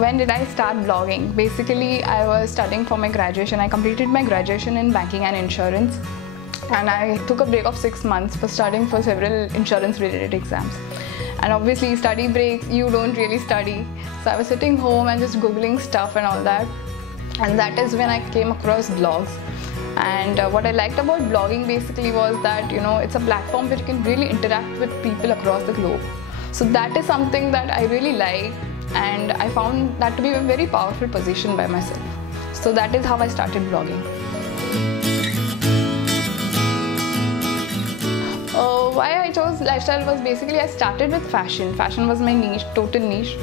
when did I start blogging? Basically, I was studying for my graduation. I completed my graduation in banking and insurance, and I took a break of 6 months for studying for several insurance related exams. And obviously study breaks, you don't really study. So I was sitting home and just googling stuff and all that. And that is when I came across blogs. And what I liked about blogging basically was that, it's a platform where you can really interact with people across the globe. So that is something that I really like, and I found that to be a very powerful position by myself. So that is how I started blogging. Why I chose lifestyle was basically I started with fashion. Fashion was my niche, total niche.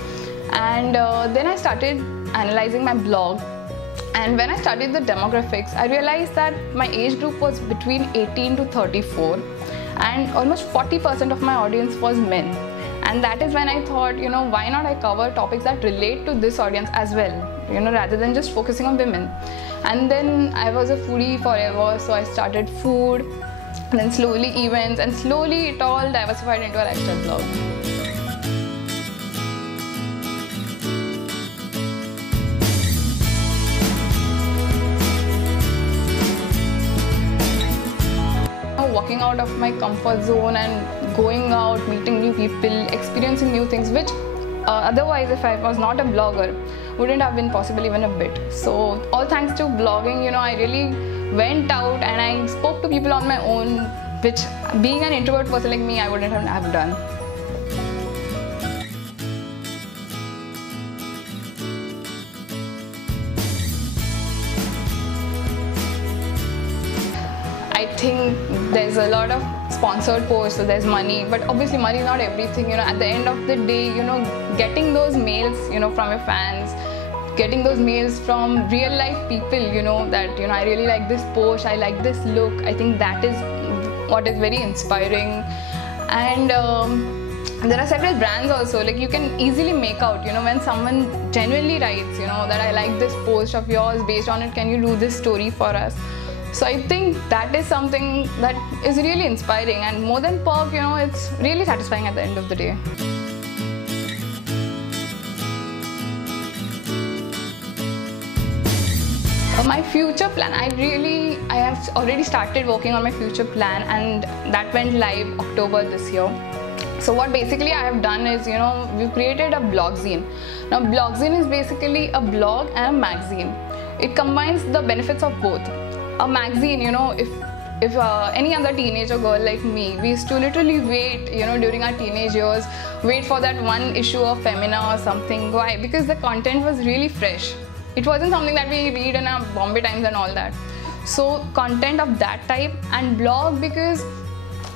And then I started analyzing my blog. And when I studied the demographics, I realized that my age group was between 18 to 34. And almost 40% of my audience was men. And that is when I thought, why not I cover topics that relate to this audience as well, rather than just focusing on women. And then I was a foodie forever, so I started food, and then slowly events, and slowly it all diversified into a lifestyle blog. Walking out of my comfort zone and going out, meeting new people, experiencing new things, which otherwise if I was not a blogger wouldn't have been possible even a bit. So all thanks to blogging, I really went out and I spoke to people on my own, which being an introvert person like me, I wouldn't have done. I think there's a lot of sponsored posts, so there's money, but obviously money is not everything. At the end of the day, getting those mails, from your fans, getting those mails from real life people, that, I really like this post, I like this look. I think that is what is very inspiring. And there are several brands also, like you can easily make out, when someone genuinely writes, that I like this post of yours, based on it, can you do this story for us? So I think that is something that is really inspiring, and more than perk, it's really satisfying at the end of the day. My future plan, I have already started working on my future plan, and that went live October this year. So what basically I have done is, we've created a blogzine. Now blogzine is basically a blog and a magazine. It combines the benefits of both. A magazine, if any other teenager girl like me, we used to literally wait, during our teenage years, wait for that one issue of Femina or something. Why? Because the content was really fresh. It wasn't something that we read in our Bombay Times and all that. So content of that type, and blog because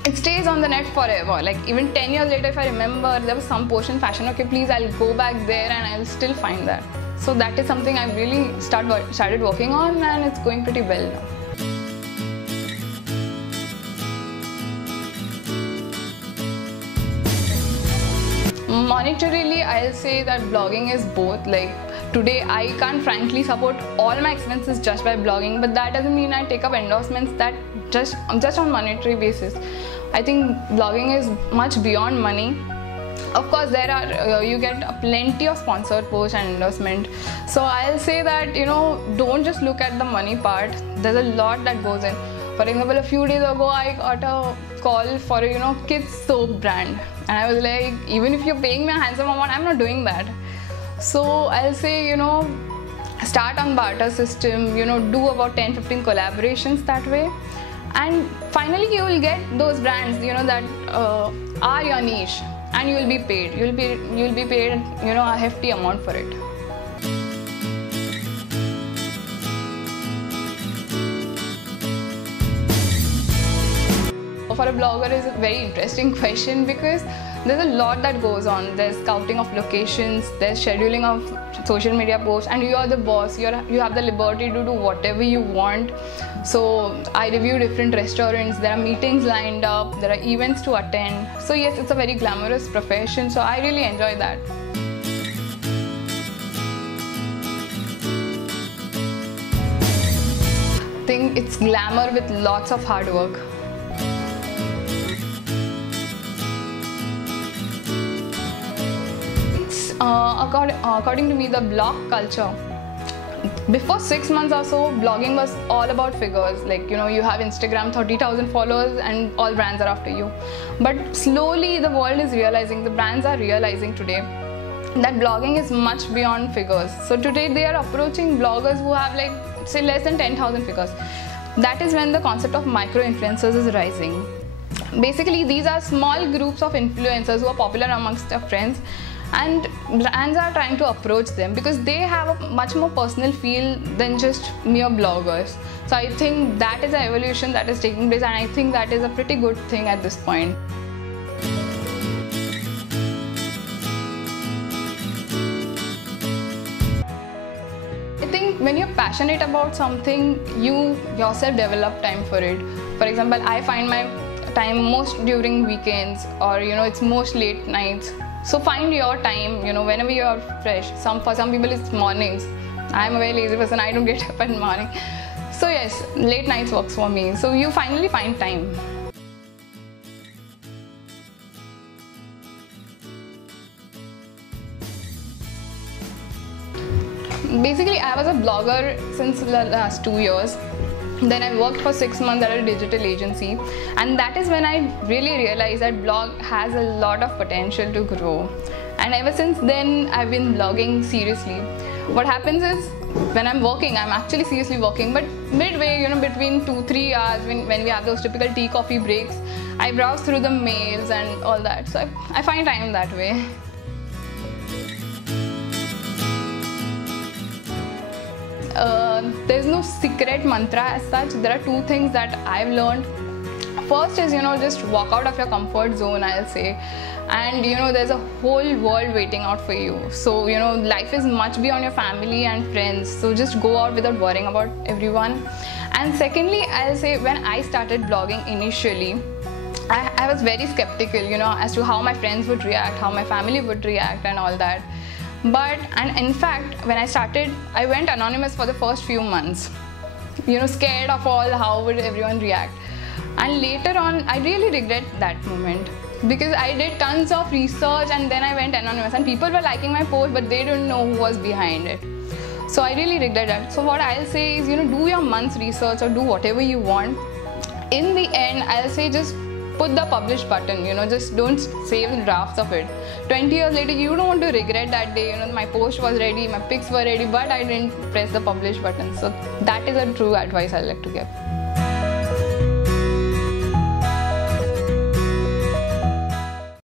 it stays on the net forever. Like even 10 years later, if I remember there was some post in fashion, okay, please, I'll go back there and I'll still find that. So that is something I've really started working on, and it's going pretty well now. Monetarily, I'll say that blogging is both. Like today, I can't frankly support all my expenses just by blogging, but that doesn't mean I take up endorsements that just on monetary basis. I think blogging is much beyond money. Of course, there are you get plenty of sponsored posts and endorsement. So I'll say that don't just look at the money part. There's a lot that goes in. For example, a few days ago, I got a call for a kids soap brand, and I was like, even if you're paying me a handsome amount, I'm not doing that. So I'll say start on barter system. Do about 10-15 collaborations that way, and finally you will get those brands that are your niche. And you will be paid. You'll be paid, a hefty amount for it. For a blogger is a very interesting question, because there's a lot that goes on. There's scouting of locations, there's scheduling of social media posts, and you are the boss. You have the liberty to do whatever you want. So I review different restaurants, there are meetings lined up, there are events to attend. So yes, it's a very glamorous profession, so I really enjoy that. I think it's glamour with lots of hard work. According to me, the blog culture. Before 6 months or so, blogging was all about figures. Like, you know, you have Instagram, 30,000 followers, and all brands are after you. But slowly the world is realizing, the brands are realizing today that blogging is much beyond figures. So today they are approaching bloggers who have, like, say, less than 10,000 figures. That is when the concept of micro-influencers is rising. Basically, these are small groups of influencers who are popular amongst their friends, and brands are trying to approach them because they have a much more personal feel than just mere bloggers. So I think that is an evolution that is taking place, and I think that is a pretty good thing at this point. I think when you're passionate about something, you yourself develop time for it. For example, I find my time most during weekends, or, you know, it's most late nights. So find your time, you know, whenever you are fresh. For some people it's mornings. I'm a very lazy person, I don't get up in the morning. So yes, late nights works for me. So you finally find time. Basically, I was a blogger since the last 2 years. Then I worked for 6 months at a digital agency, and that is when I really realized that blog has a lot of potential to grow. And ever since then, I've been blogging seriously. What happens is, when I'm working, I'm actually seriously working, but midway, you know, between 2-3 hours, when we have those typical tea coffee breaks, I browse through the mails and all that. So I find time that way. There's no secret mantra as such. There are 2 things that I've learned. First is, you know, just walk out of your comfort zone, I'll say. And, you know, there's a whole world waiting out for you. So, you know, life is much beyond your family and friends. So just go out without worrying about everyone. And secondly, I'll say, when I started blogging initially, I was very skeptical, you know, as to how my friends would react, how my family would react and all that. And in fact, when I started, I went anonymous for the first few months, you know, scared of how would everyone react. And later on, I really regret that moment, because I did tons of research and then I went anonymous, and people were liking my post, but they didn't know who was behind it. So I really regret that. So what I'll say is, you know, do your month's research or do whatever you want. In the end, I'll say just put the publish button, you know, just don't save the drafts of it. 20 years later, you don't want to regret that day, you know, my post was ready, my pics were ready, but I didn't press the publish button. So that is a true advice I like to give.